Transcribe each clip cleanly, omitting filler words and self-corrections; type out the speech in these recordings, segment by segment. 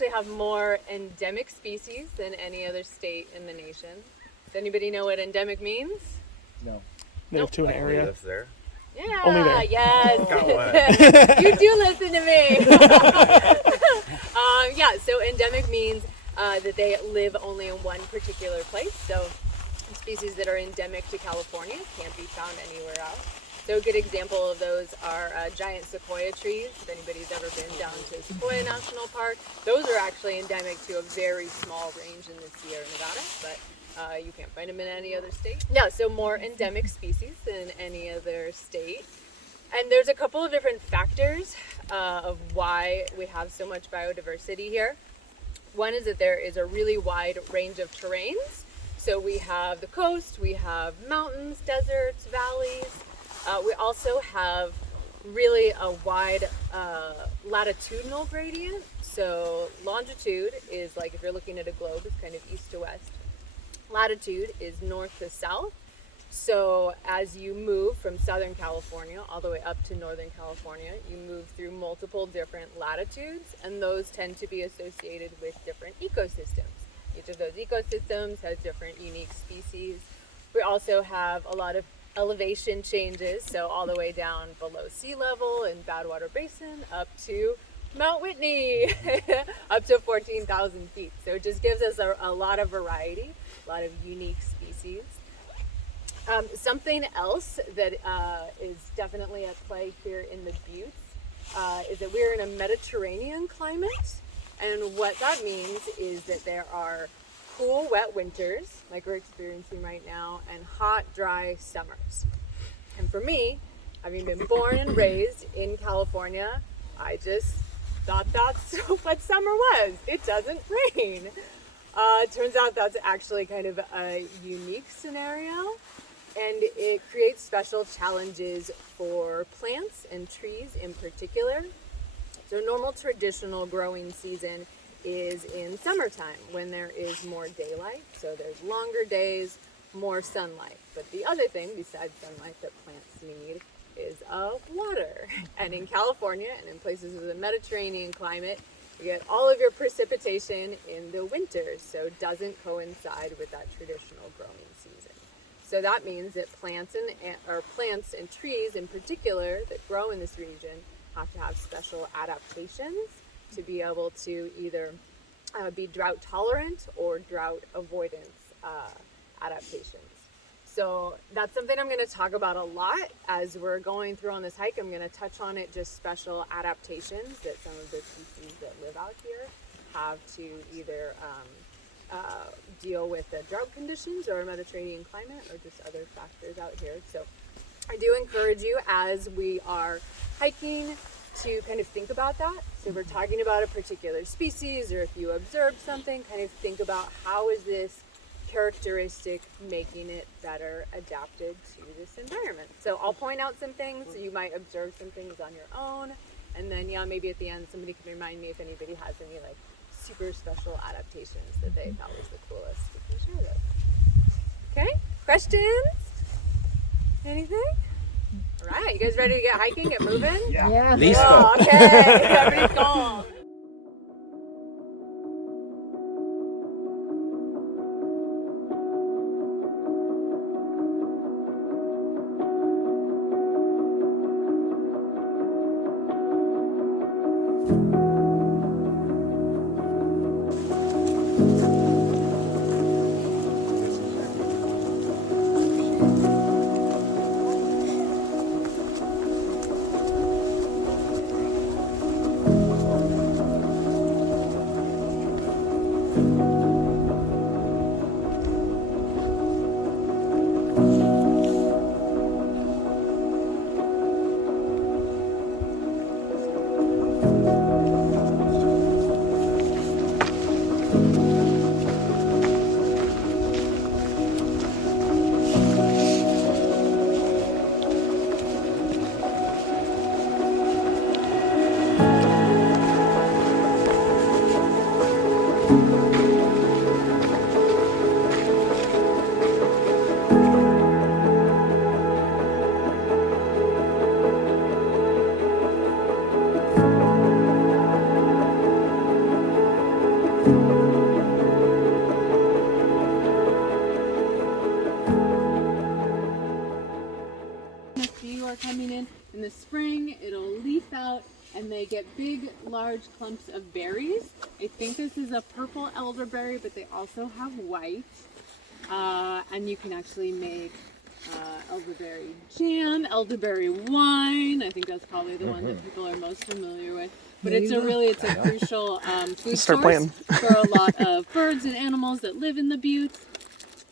actually have more endemic species than any other state in the nation. Does anybody know what endemic means? No. Native to an area. Lives there. Yeah, Only there. yes. Got one. You do listen to me. Yeah, so endemic means that they live only in one particular place. So species that are endemic to California can't be found anywhere else. So a good example of those are giant sequoia trees. If anybody's ever been down to Sequoia National Park, those are actually endemic to a very small range in the Sierra Nevada, but you can't find them in any other state. Yeah, so more endemic species than any other state. And there's a couple of different factors of why we have so much biodiversity here. One is that there is a really wide range of terrains. So we have the coast, we have mountains, deserts, valleys. We also have really a wide latitudinal gradient. So longitude is like, if you're looking at a globe, it's kind of east to west. Latitude is north to south. So as you move from Southern California all the way up to Northern California, you move through multiple different latitudes, and those tend to be associated with different ecosystems. Each of those ecosystems has different unique species. We also have a lot of elevation changes, so all the way down below sea level in Badwater Basin up to Mount Whitney, up to 14,000 feet. So it just gives us a lot of variety, a lot of unique species. Something else that is definitely at play here in the Buttes is that we're in a Mediterranean climate, and what that means is that there are cool, wet winters, like we're experiencing right now, and hot, dry summers. And for me, having been born and raised in California, I just thought that's what summer was. It doesn't rain. Turns out that's actually kind of a unique scenario, and it creates special challenges for plants and trees in particular. So normal traditional growing season is in summertime when there is more daylight, so there's longer days, more sunlight. But the other thing besides sunlight that plants need is water. And in California and in places with a Mediterranean climate, you get all of your precipitation in the winters, so it doesn't coincide with that traditional growing season. So that means that plants and trees in particular that grow in this region have to have special adaptations to be able to either be drought tolerant or drought avoidance adaptations. So that's something I'm going to talk about a lot as we're going through on this hike. I'm going to touch on it, just special adaptations that some of the species that live out here have to either deal with the drought conditions or Mediterranean climate or just other factors out here. So I do encourage you as we are hiking to kind of think about that. So if we're talking about a particular species, or if you observe something, kind of think about how is this characteristic making it better adapted to this environment. So I'll point out some things, so you might observe some things on your own, and then maybe at the end somebody can remind me if anybody has any like super special adaptations that they thought was the coolest. We can share those. Okay, questions? Anything? All right, you guys ready to get hiking, get moving? Yeah. Listo. Oh, okay, everybody's calm. flower coming in. In the spring, it'll leaf out and they get big, large clumps of berries. I think this is a purple elderberry, but they also have white. And you can actually make elderberry jam, elderberry wine. I think that's probably the one that people are most familiar with. But it's a crucial food source for a lot of birds and animals that live in the buttes.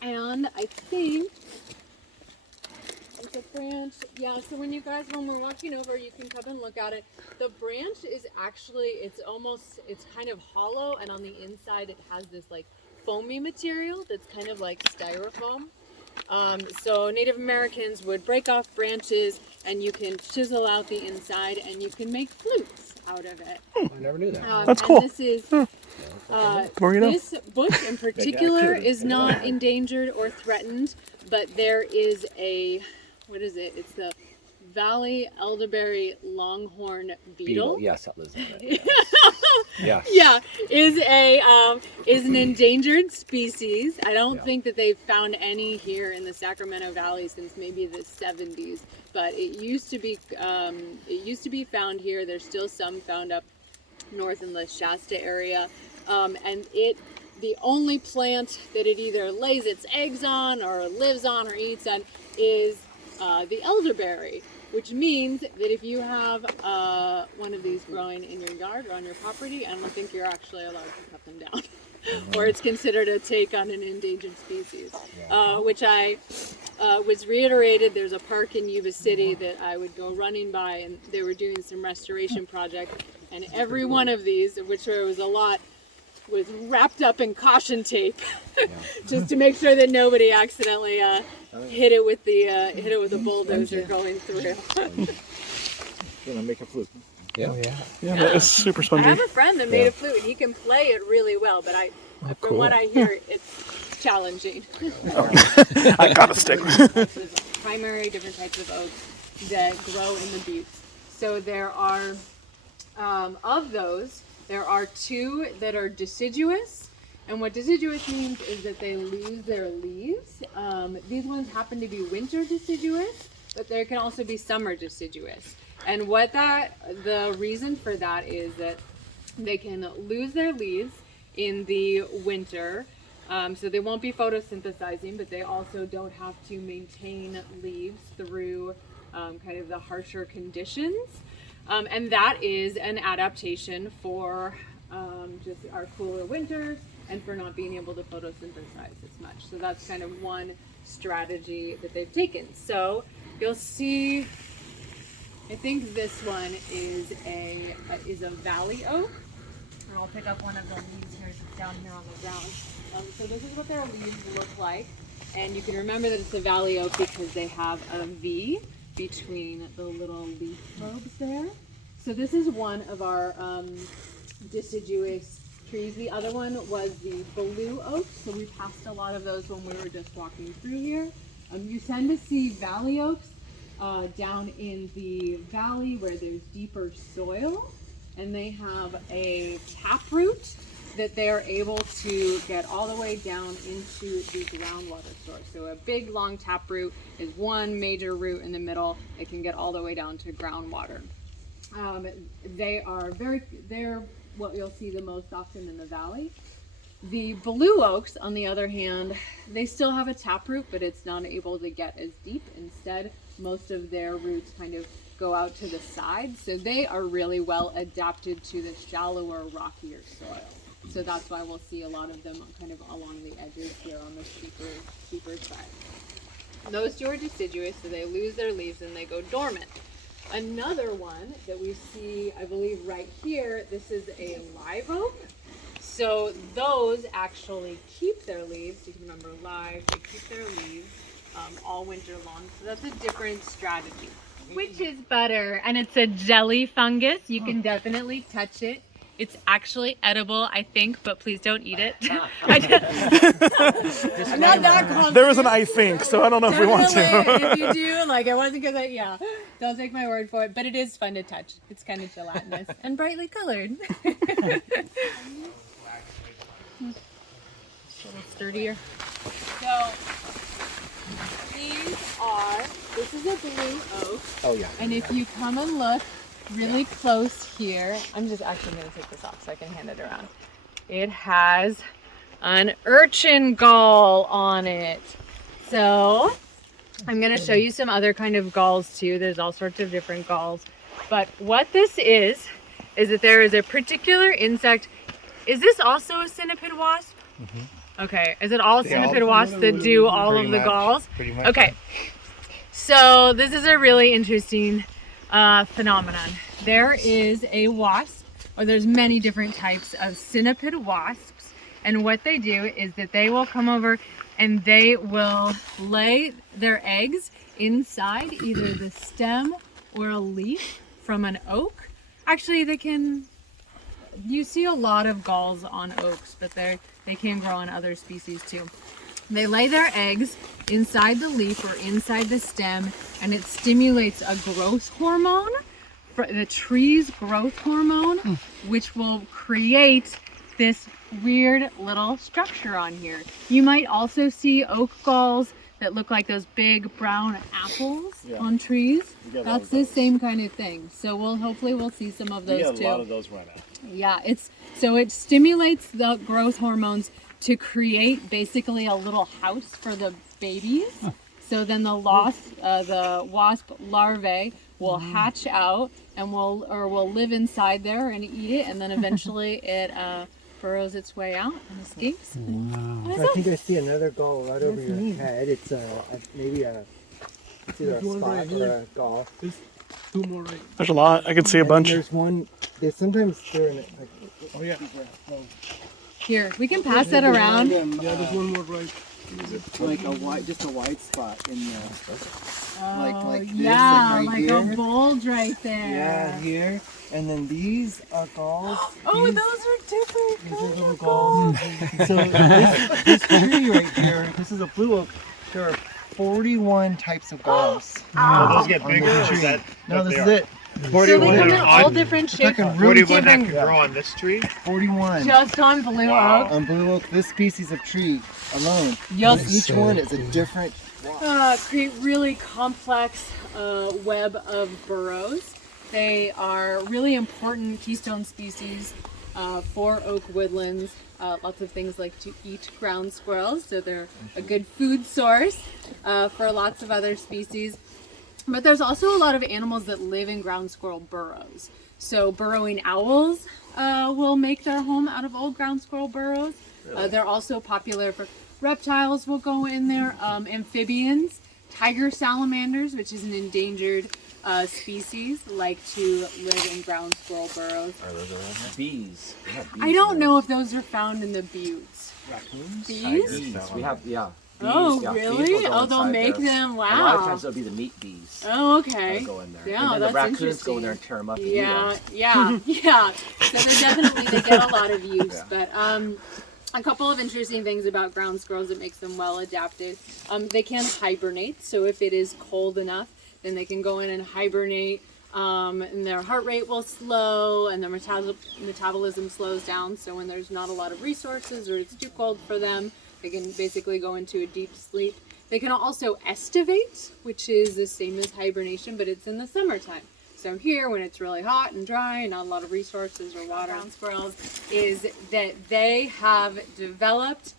And I think it's a branch. Yeah, so when we're walking over, you can come and look at it. The branch is actually, it's kind of hollow, and on the inside it has this like foamy material that's kind of like styrofoam. So Native Americans would break off branches and you can chisel out the inside and you can make flutes out of it. I never knew that. That's cool. This is, this bush in particular is not endangered or threatened, but there is it's the Valley Elderberry Longhorn Beetle. Yes, that lives in it. Yes. Yeah, is an endangered species. I don't think that they've found any here in the Sacramento Valley since maybe the 70s, but it used to be found here. There's still some found up north in the Shasta area, and the only plant that it either lays its eggs on or lives on or eats on is the elderberry, which means that if you have one of these growing in your yard or on your property, I don't think you're actually allowed to cut them down. Or it's considered a take on an endangered species, which I was reiterated. There's a park in Yuba City that I would go running by, and they were doing some restoration project, and every one of these, of which there was a lot, was wrapped up in caution tape, just to make sure that nobody accidentally hit it with the bulldozer going through. Gonna make a flute. Yeah. Yeah, that is super I spongy. have a friend that made a flute, and he can play it really well, but from what I hear, it's challenging. I got a stick. Primary different types of oaks that grow in the buttes. So there are, of those, there are two that are deciduous. And what deciduous means is that they lose their leaves. These ones happen to be winter deciduous, but there can also be summer deciduous. And the reason for that is that they can lose their leaves in the winter. So they won't be photosynthesizing, but they also don't have to maintain leaves through kind of the harsher conditions. And that is an adaptation for just our cooler winters and for not being able to photosynthesize as much. So that's kind of one strategy that they've taken. So you'll see, I think this one is a valley oak. And I'll pick up one of the leaves here that's down here on the ground. So this is what their leaves look like. And you can remember that it's a valley oak because they have a V between the little leaf lobes there. So this is one of our deciduous trees. The other one was the blue oak. So we passed a lot of those when we were just walking through here. You tend to see valley oaks down in the valley where there's deeper soil, and they have a taproot that they're able to get all the way down into the groundwater source. So a big long taproot is one major root in the middle. It can get all the way down to groundwater. They're what you'll see the most often in the valley. The blue oaks, on the other hand, they still have a taproot, but it's not able to get as deep. Instead, most of their roots kind of go out to the side. So they are really well adapted to the shallower, rockier soil. So that's why we'll see a lot of them kind of along the edges here on the steeper side. Those two are deciduous, so they lose their leaves and they go dormant. Another one that we see, I believe right here, this is a live oak. So those actually keep their leaves. You can remember live, they keep their leaves all winter long. So that's a different strategy. Witch's butter, and it's a jelly fungus. You can definitely touch it. It's actually edible, I think, but please don't eat it. I'm not that confident. There was an I think, so I don't know if we want to. If you do, it wasn't because don't take my word for it, but it is fun to touch. It's kind of gelatinous and brightly colored. A little sturdier. So these are the this is a blue oak. Oh, yeah. And if you come and look really close here, I'm just actually going to take this off so I can hand it around. It has an urchin gall on it. So I'm going to show you some other kind of galls too. There's all sorts of different galls. But what this is that there is a particular insect. Is this also a centipede wasp? Mm-hmm. Okay. Is it all centipede wasps that do all of the galls? Pretty much. Okay. So this is a really interesting phenomenon. There is a wasp, or there's many different types of centipede wasps, and what they do is that they will come over and they will lay their eggs inside either the stem or a leaf from an oak. Actually, you see a lot of galls on oaks, but they can grow on other species too. They lay their eggs inside the leaf or inside the stem, and it stimulates a growth hormone, the tree's growth hormone, which will create this weird little structure on here. You might also see oak galls that look like those big brown apples on trees. That's the same kind of thing. So hopefully we'll see some of those too. We get a lot of those right now. Yeah, it stimulates the growth hormones to create basically a little house for the babies. So then the wasp larvae will hatch out and will live inside there and eat it, and then eventually it burrows its way out and escapes. Wow. I think I see another gall right over your head. It's maybe it's either a spot or a gall. There's two more right. There's a lot. I can see a bunch. There's one. Sometimes they're in it. Oh yeah. Here, we can pass that around. Yeah, there's one more right. Like just a white spot in there. Oh, like this, yeah, like right a here. bulge right there. Yeah, here. And then these are galls. Oh, These- those are different These are kinds little of galls. So this tree right here, this is a blue oak. There are 41 types of galls. Oh, those get on bigger? this Or is tree. that No, what this they is are? it. So they 41 come in that all on, different shapes. Fucking really 41 that different- can grow on this tree? 41. Just on blue oak. On blue oak, this species of tree alone. Yes. And each one is a different Create really complex web of burrows. They are really important keystone species for oak woodlands. Lots of things like to eat ground squirrels, so they're a good food source for lots of other species. But there's also a lot of animals that live in ground squirrel burrows. So burrowing owls will make their home out of old ground squirrel burrows. They're also popular for reptiles will go in there, amphibians, tiger salamanders, which is an endangered species, like to live in ground squirrel burrows. Are those around here? Bees. We have bees I don't here. know if those are found in the buttes. raccoons. Bees? Bees. We have, yeah. Bees, Oh, yeah, bees really? will go Oh, they'll inside make there. them. A lot of Wow. times it'll be the meat bees Oh, okay. that go in there. Yeah, and then that's the raccoons interesting. go in there and tear them up and Yeah, eat them. yeah, yeah. So they get a lot of use, Yeah. but a couple of interesting things about ground squirrels that makes them well adapted. They can hibernate, so if it is cold enough, then they can go in and hibernate, and their heart rate will slow, and their metabolism slows down. So when there's not a lot of resources or it's too cold for them, they can basically go into a deep sleep. They can also estivate, which is the same as hibernation, but it's in the summertime. So here, when it's really hot and dry and not a lot of resources or water, ground squirrels, is that they have developed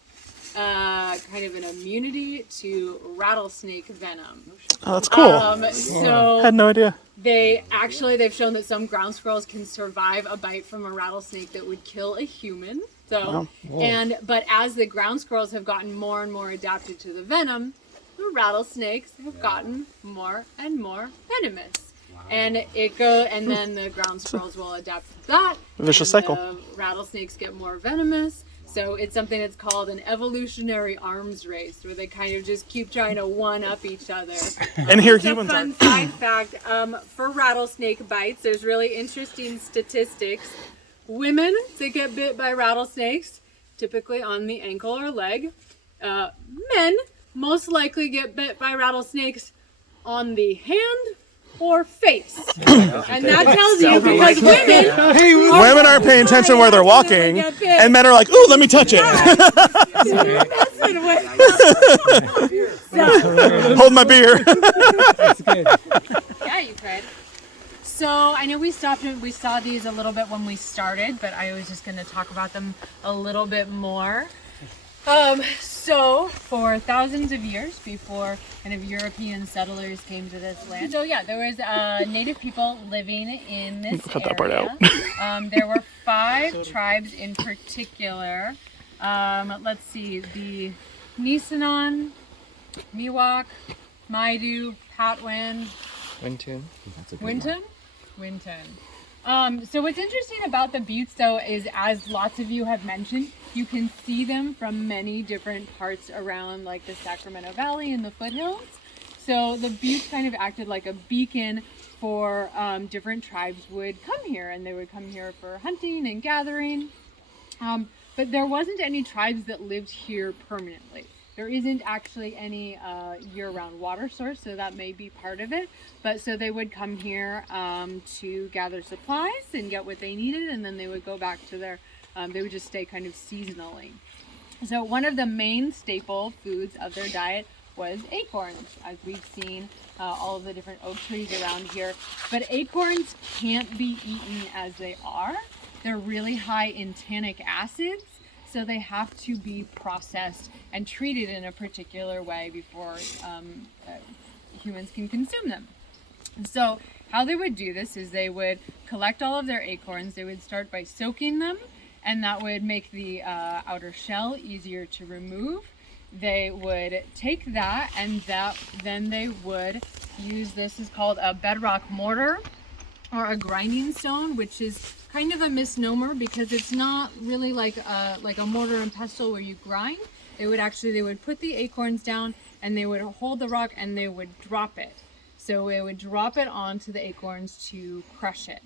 kind of an immunity to rattlesnake venom. Oh, that's cool. So Had no idea. they've shown that some ground squirrels can survive a bite from a rattlesnake that would kill a human. So, but as the ground squirrels have gotten more and more adapted to the venom, the rattlesnakes have gotten more and more venomous. And then the ground squirrels will adapt to that. Vicious and cycle. The rattlesnakes get more venomous. So it's something that's called an evolutionary arms race, where they kind of just keep trying to one-up each other. And here It's a humans fun are. side fact, for rattlesnake bites, there's really interesting statistics. Women that get bit by rattlesnakes, typically on the ankle or leg. Men most likely get bit by rattlesnakes on the hand or face. And that tells you because Women aren't paying attention where they're walking, and men are like, "Ooh, let me touch it." mess listen, wait. So, Hold my beer. That's good. yeah, you could. So I know we stopped and we saw these a little bit when we started, but I was just going to talk about them a little bit more. So for thousands of years before kind of European settlers came to this land, so yeah, there was native people living in this Cut that part area. There were 5 tribes in particular. Let's see, the Nisenan, Miwok, Maidu, Patwin, Wintun. That's a good one. Winton. So what's interesting about the buttes, though, is as lots of you have mentioned, you can see them from many different parts around, like the Sacramento Valley and the foothills. So the buttes kind of acted like a beacon for different tribes would come here, and they would come here for hunting and gathering. But there wasn't any tribes that lived here permanently. There isn't actually any year-round water source, so that may be part of it. But so they would come here to gather supplies and get what they needed, and then they would go back to their, they would just stay kind of seasonally. So one of the main staple foods of their diet was acorns, as we've seen all of the different oak trees around here. But acorns can't be eaten as they are. They're really high in tannic acids. So they have to be processed and treated in a particular way before humans can consume them. So how they would do this is they would collect all of their acorns. They would start by soaking them, and that would make the outer shell easier to remove. They would take that, and then they would use, this is called a bedrock mortar or a grinding stone, which is kind of a misnomer because it's not really like a mortar and pestle where you grind. They would put the acorns down, and they would hold the rock, and they would drop it. So they would drop it onto the acorns to crush it.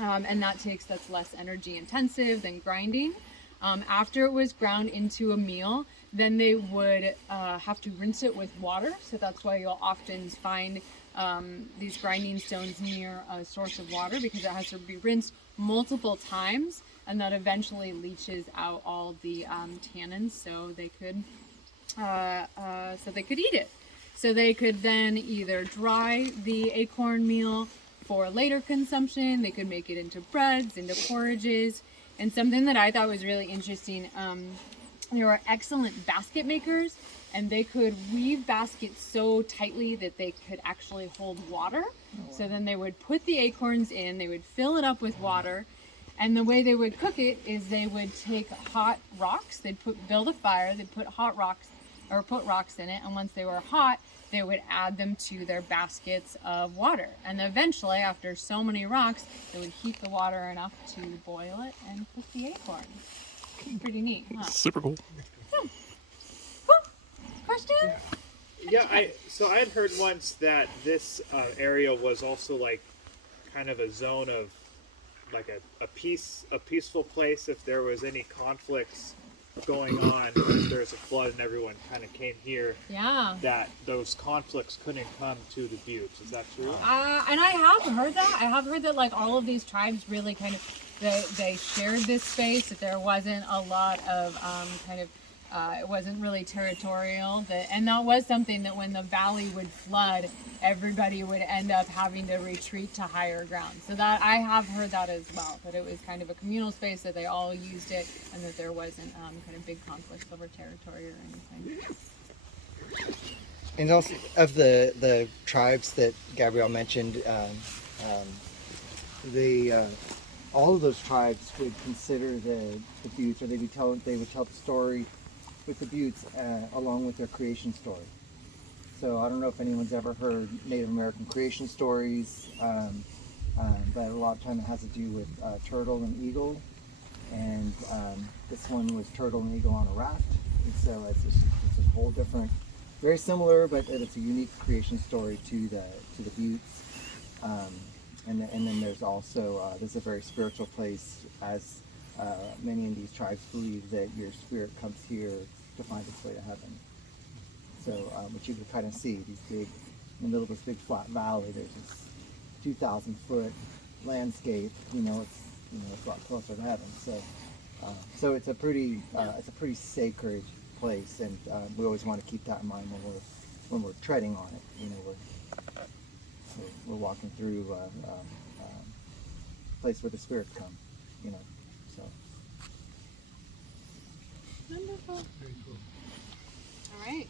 And that's less energy intensive than grinding. After it was ground into a meal, then they would have to rinse it with water. So that's why you'll often find these grinding stones near a source of water, because it has to be rinsed multiple times, and that eventually leaches out all the tannins, so they could eat it. So they could then either dry the acorn meal for later consumption. They could make it into breads, into porridges, and something that I thought was really interesting. They were excellent basket makers, and they could weave baskets so tightly that they could actually hold water. So then they would put the acorns in, they would fill it up with water, and the way they would cook it is they would take hot rocks, they'd build a fire, they'd put hot rocks, or put rocks in it, and once they were hot, they would add them to their baskets of water. And eventually, after so many rocks, they would heat the water enough to boil it and cook the acorns. Pretty neat, huh? Super cool. Question? Yeah, I had heard once that this area was also like kind of a zone of like a peaceful place if there was any conflicts going on, if there's a flood and everyone kind of came here. Yeah. That those conflicts couldn't come to the buttes. Is that true? And I have heard that. I have heard that like all of these tribes really kind of they shared this space. That there wasn't a lot of it wasn't really territorial. And that was something that when the valley would flood, everybody would end up having to retreat to higher ground. So that I have heard that as well, that it was kind of a communal space, that they all used it, and that there wasn't kind of big conflicts over territory or anything. And also, of the tribes that Gabrielle mentioned, all of those tribes would consider the buttes, or they would tell the story with the buttes along with their creation story. So I don't know if anyone's ever heard Native American creation stories, but a lot of time it has to do with turtle and eagle, and this one was turtle and eagle on a raft. And so it's a whole different, very similar, but it's a unique creation story to the buttes. And then there's also this is a very spiritual place, as many in these tribes believe that your spirit comes here to find its way to heaven. So, which you can kind of see, these big, in the middle of this big flat valley, there's this 2,000 foot landscape. It's a lot closer to heaven. So, so it's a pretty sacred place, and we always want to keep that in mind when we're treading on it. You know, we're walking through a place where the spirits come. You know, so. Wonderful. Very cool. All right.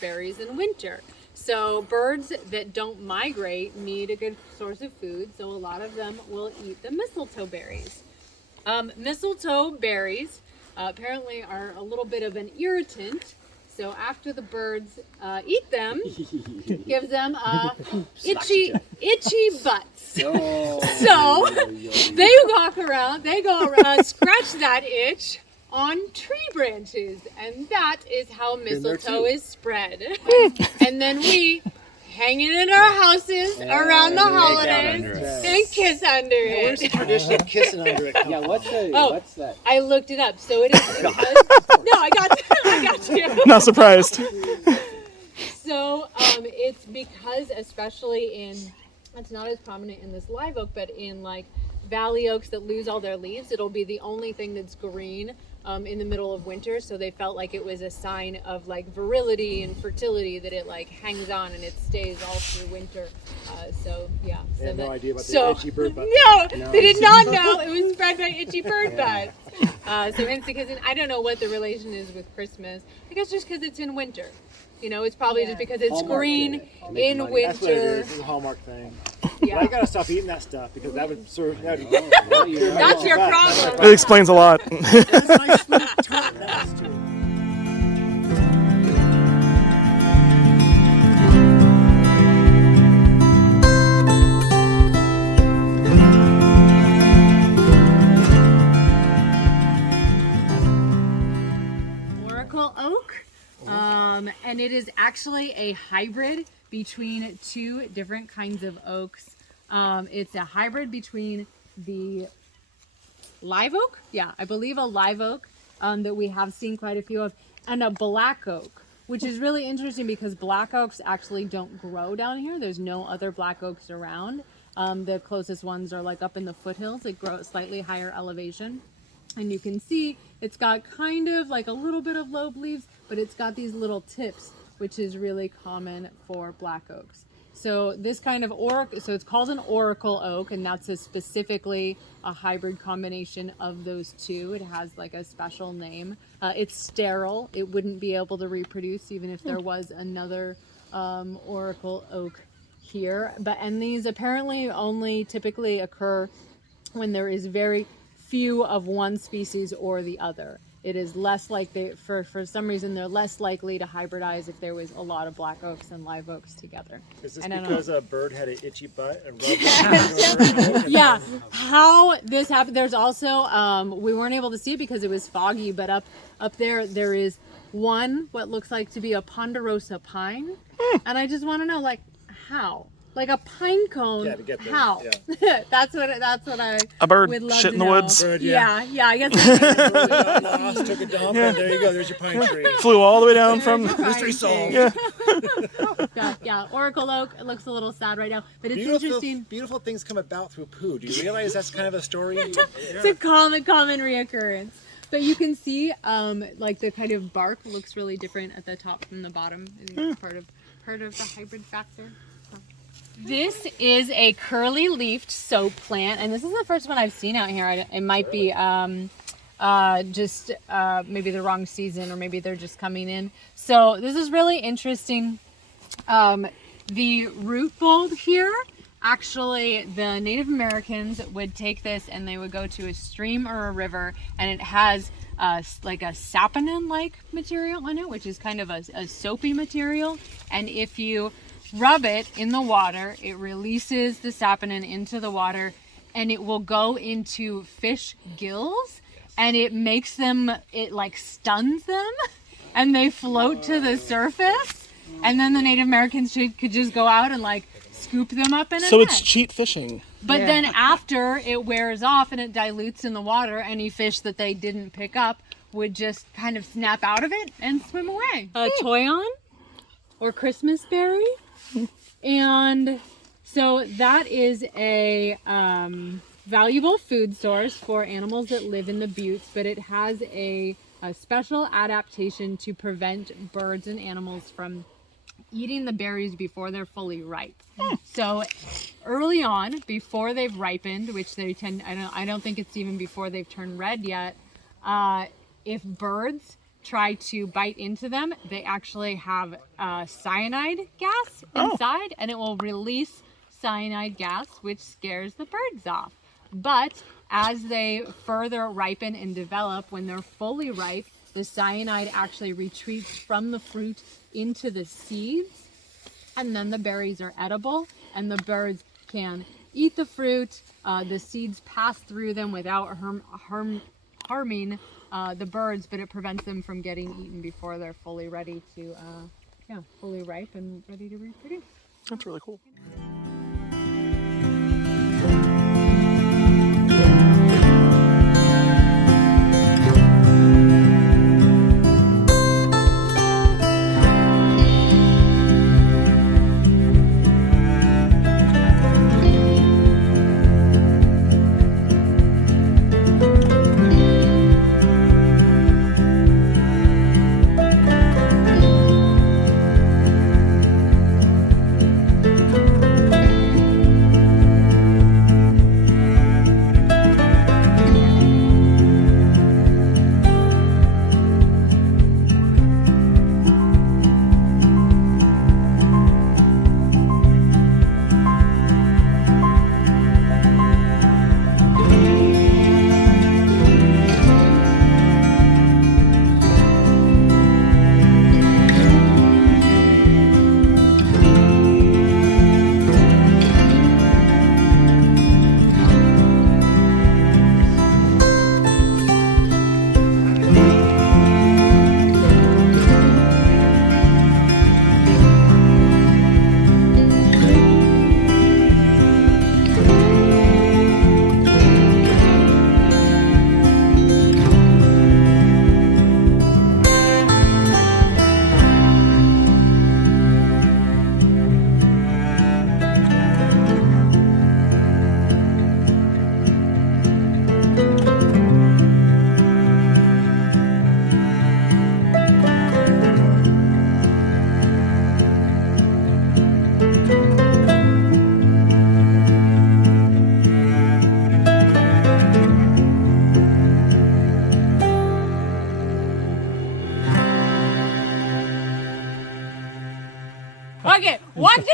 berries in winter. So birds that don't migrate need a good source of food, so a lot of them will eat the mistletoe berries. Mistletoe berries apparently are a little bit of an irritant, so after the birds eat them, gives them itchy butts. Oh. So they walk around, they go around, scratch that itch on tree branches, and that is how mistletoe is spread. And then we hang it in our houses around the holidays and kiss under it. Where's the tradition of kissing under it? Yeah, what's that? I looked it up. So it is. No, I got you. Not surprised. So it's because, especially it's not as prominent in this live oak, but in like valley oaks that lose all their leaves, it'll be the only thing that's green in the middle of winter. So they felt like it was a sign of like virility and fertility that it like hangs on and it stays all through winter. So yeah. They had no idea about the itchy bird butt. No, they did not know it was spread by itchy bird butts. So hence the kissing. I don't know what the relation is with Christmas. I guess just because it's in winter. You know, it's probably just because it's Hallmark green did in That's what it winter. is. It's a Hallmark thing. Yeah. But I gotta stop eating that stuff because that would serve. That's your problem. It explains a lot. That's my sweet tart. That's true. Oracle oak. And it is actually a hybrid between two different kinds of oaks. It's a hybrid between the live oak, yeah, I believe a live oak that we have seen quite a few of, and a black oak, which is really interesting because black oaks actually don't grow down here. There's no other black oaks around. The closest ones are like up in the foothills. They grow at slightly higher elevation. And you can see it's got kind of like a little bit of lobe leaves, but it's got these little tips, which is really common for black oaks. So this kind of so it's called an oracle oak, and that's specifically a hybrid combination of those two. It has like a special name. It's sterile. It wouldn't be able to reproduce even if there was another oracle oak here. And these apparently only typically occur when there is very few of one species or the other. It is less likely, for some reason, they're less likely to hybridize if there was a lot of black oaks and live oaks together. Is this because a bird had an itchy butt and rubbed it? Yeah, how this happened, there's also, we weren't able to see it because it was foggy, but up there is one, what looks like to be a ponderosa pine. And I just want to know, like, how? Like a pine cone, to get there, how? yeah. That's what I A bird would love shit to in the know. woods. Bird, Yeah, I guess. Lost, took a dump, and there you go. There's your pine tree. Flew all the way down from. Mystery solved. Yeah, oracle oak. It looks a little sad right now, but it's Beautiful, interesting. beautiful things come about through poo. Do you realize that's kind of a story? It's a common reoccurrence. But you can see, like the kind of bark looks really different at the top from the bottom. I think it's part of the hybrid factor. This is a curly-leafed soap plant, and this is the first one I've seen out here. It might be just maybe the wrong season, or maybe they're just coming in. So this is really interesting. The root bulb here, actually, the Native Americans would take this and they would go to a stream or a river, and it has like a saponin-like material in it, which is kind of a soapy material. And if you rub it in the water, it releases the saponin into the water, and it will go into fish gills, and it makes them, it like stuns them, and they float to the surface, and then the Native Americans could just go out and like scoop them up in a So net. it's cheat fishing. But then after it wears off and it dilutes in the water, any fish that they didn't pick up would just kind of snap out of it and swim away. Toyon or Christmas berry. And so that is a valuable food source for animals that live in the buttes, but it has a special adaptation to prevent birds and animals from eating the berries before they're fully ripe. So early on, before they've ripened, which they tend, I don't think it's even before they've turned red yet, if birds try to bite into them, they actually have cyanide gas inside, and it will release cyanide gas, which scares the birds off. But as they further ripen and develop, when they're fully ripe, the cyanide actually retreats from the fruit into the seeds, and then the berries are edible, and the birds can eat the fruit. The seeds pass through them without harming the birds, but it prevents them from getting eaten before they're fully ready to, fully ripe and ready to reproduce. That's really cool.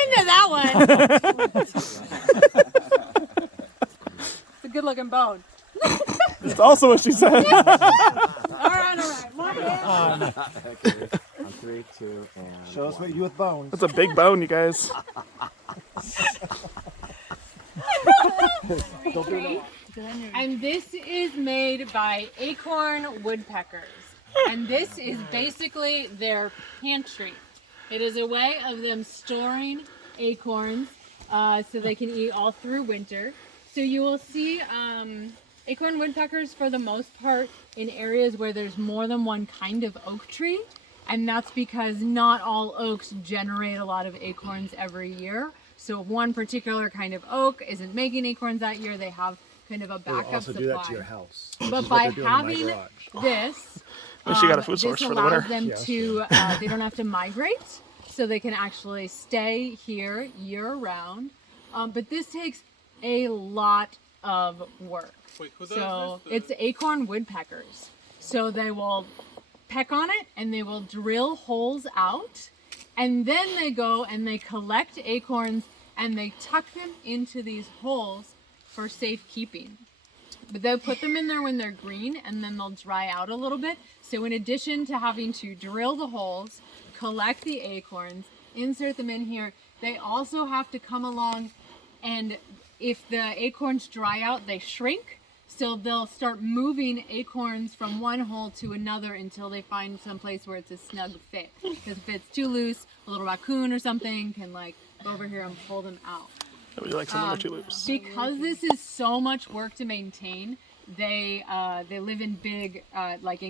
into that one. It's a good looking bone. That's also what she said. All right. My hand. On 3, 2, and Show us 1. what you with bones. That's a big bone, you guys. And this is made by Acorn woodpeckers. And this is basically their pantry. It is a way of them storing acorns so they can eat all through winter. So you will see acorn woodpeckers for the most part in areas where there's more than one kind of oak tree. And that's because not all oaks generate a lot of acorns every year. So if one particular kind of oak isn't making acorns that year, they have kind of a We'll backup also supply. do that to your house. But by having this, And she got a food source this for the allows winter. them to, they don't have to migrate, so they can actually stay here year round. But this takes a lot of work. So it's acorn woodpeckers. So they will peck on it and they will drill holes out, and then they go and they collect acorns and they tuck them into these holes for safekeeping. But they'll put them in there when they're green and then they'll dry out a little bit. So in addition to having to drill the holes, collect the acorns, insert them in here, they also have to come along, and if the acorns dry out, they shrink. So they'll start moving acorns from one hole to another until they find some place where it's a snug fit. Because if it's too loose, a little raccoon or something can like go over here and pull them out. Would you like some of them too loose? Because this is so much work to maintain, they live in big like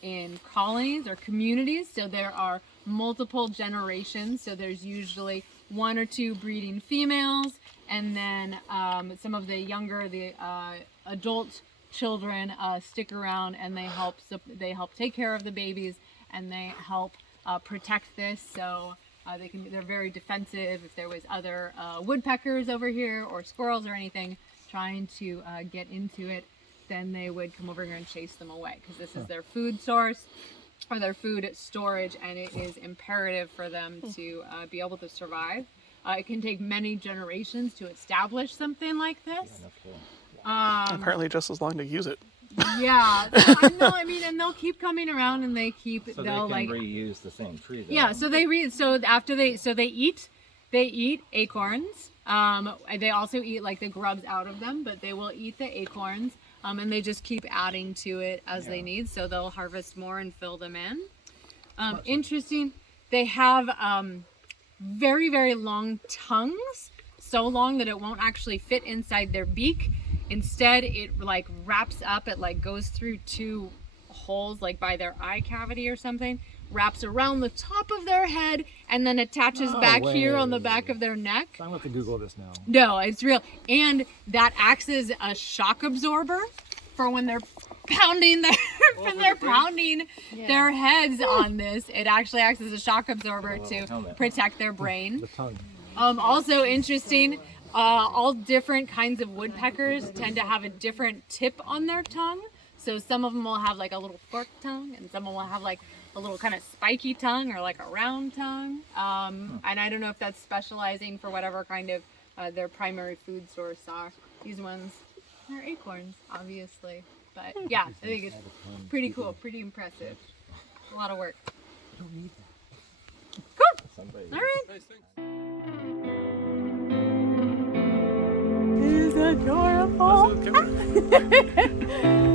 in colonies or communities. So there are multiple generations. So there's usually 1 or 2 breeding females, and then some of the younger, the adult children stick around and they help take care of the babies, and they help protect this. So they're very defensive. If there was other woodpeckers over here or squirrels or anything trying to get into it, then they would come over here and chase them away, because this is their food source or their food storage, and it is imperative for them to be able to survive. It can take many generations to establish something like this. Apparently just as long to use it. Yeah, no, I mean, and they'll keep coming around, and they keep So they they'll can like reuse the same tree. Then. yeah. So they eat acorns. They also eat like the grubs out of them, but they will eat the acorns. And they just keep adding to it as they need. So they'll harvest more and fill them in. Interesting. They have very, very long tongues, so long that it won't actually fit inside their beak. Instead, it like wraps up, it like goes through 2 holes, like by their eye cavity or something, wraps around the top of their head, and then attaches back here on the back of their neck. I'm going to have to Google this now. No, it's real. And that acts as a shock absorber for when they're pounding their heads on this. It actually acts as a shock absorber to protect their brain. The tongue. Also interesting, all different kinds of woodpeckers tend to have a different tip on their tongue. So some of them will have like a little forked tongue, and some will have like a little kind of spiky tongue or like a round tongue. And I don't know if that's specializing for whatever kind of their primary food source are. These ones are acorns, obviously. But yeah, I think it's pretty cool, pretty impressive. A lot of work. I don't need that. Cool. Somebody. All right. Nice, thanks. It's adorable. That's okay.